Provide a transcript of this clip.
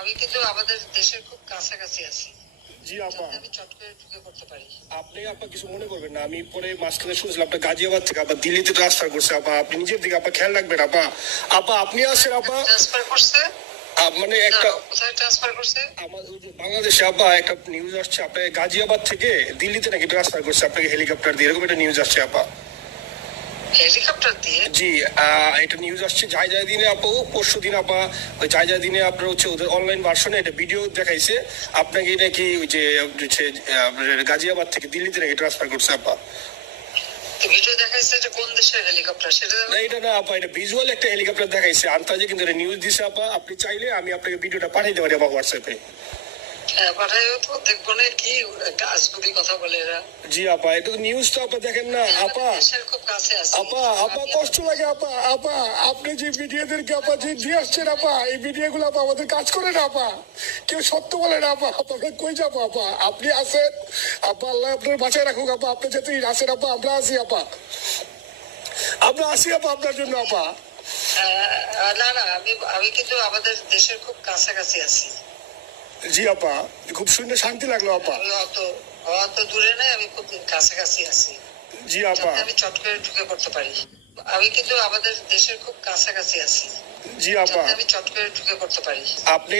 আমি কিন্তু আমাদের দেশের খুব কাছাকাছি আছি। জি আপা, আমি চট করে ঢুকে পড়তে পারি। আপনি আপা কিছু মনে করবেন না, আমি পরে মাঝখানে শুনছিলাম আপনার গাজিয়াবাদ থেকে আপা দিল্লিতে ট্রান্সফার করছে। আপা আপনি নিজের দিকে আপা খেয়াল রাখবেন। আপা আপা আপনি আসেন আপা। ট্রান্সফার করছে? মানে একটা কোথায় ট্রান্সফার করছে? আমাদের ওই যে বাংলাদেশে আপা একটা নিউজ আসছে, আপনাকে গাজিয়াবাদ থেকে দিল্লিতে নাকি ট্রান্সফার করছে আপনাকে হেলিকপ্টার দিয়ে, এরকম একটা নিউজ আসছে আপা। হেলিকপ্টার দিয়ে? জি, এটা নিউজ আসছে যায় যায় দিনে আপু, পরশু দিন আপা ওই যায় যায় দিনে আপনার হচ্ছে ওদের অনলাইন ভার্সনে এটা ভিডিও দেখাইছে আপনাকে নাকি ওই যে গাজিয়াবাদ থেকে দিল্লিতে নাকি ট্রান্সফার করছে আপা। ভিডিও দেখাইছে, এটা কোন দেশের হেলিকপ্টার সেটা না এটা না আপা, এটা ভিজুয়াল একটা হেলিকপ্টার দেখাইছে আন্তাজে, কিন্তু এটা নিউজ দিছে আপা। আপনি চাইলে আমি আপনাকে ভিডিওটা পাঠিয়ে দিতে পারি আপা হোয়াটসঅ্যাপে। পাঠাইও তো, দেখবো না কি আজগুবি কথা বলে এরা। জি আপা, এটা তো নিউজ তো আপা দেখেন না আপা। দেশের খুব কাছে আছে আপা আপা কষ্ট লাগে আপা। আপা আপনি যে ভিডিওদেরকে আপা যে দিয়ে আসছেন আপা, এই ভিডিও গুলো আপা আমাদের কাজ করে না আপা, কেউ সত্য বলে না আপা। আপনাকে কই যাবো আপা, আপনি আছেন আপা, আল্লাহ আপনার বাঁচায় রাখুক আপা। আপনি যেতে আসেন আপা, আমরা আছি আপা, আমরা আছি আপা আপনার জন্য আপা। না না, আমি আমি কিন্তু আমাদের দেশের খুব কাছাকাছি আছি। জি আপা, খুব শুনে শান্তি লাগলো আপা। আমি অত দূরে নাই, আমি খুব কাছাকাছি আছি। জি আপা, আমি চট করে ঢুকে পড়তে পারি। আমি কিন্তু আমাদের দেশের খুব কাছাকাছি আছি। জি আপা, আমি চট করে ঢুকে পড়তে পারি। আপনি